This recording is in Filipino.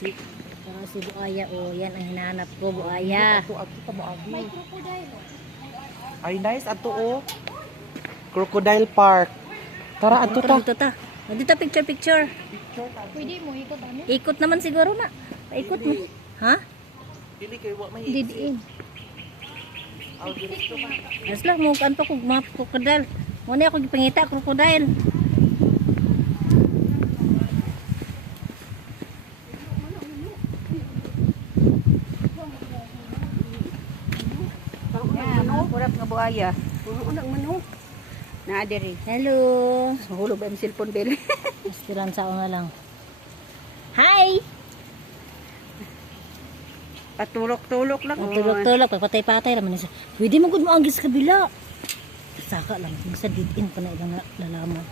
Para si buaya. Oh, yan ang hinahanap ko, buaya. May crocodile. Ay, nice. Ato, oh. Crocodile Park. Tara, ato ta. Dito ta. Dito picture. Pwede mo ikot ano? Ikot naman siguro na. Paikot mo. Ha? Dili kayo, wa may Didiin. Aw, diretso man. Alas lang, mukaan pa kung mga crocodile. Muna ako gipangita, crocodile. Kurap nga buaya. Unang manok. Na diri. Hello. Mahulog ba yung cellphone bill? Istiran sao na lang. Hi! Patulok-tulok lang. Tulog-tulog, pagpatay-patay naman siya. Pwede mo gud mo anggis sa kabila. Saka lang, minsan didiin pa na ilang lalaman.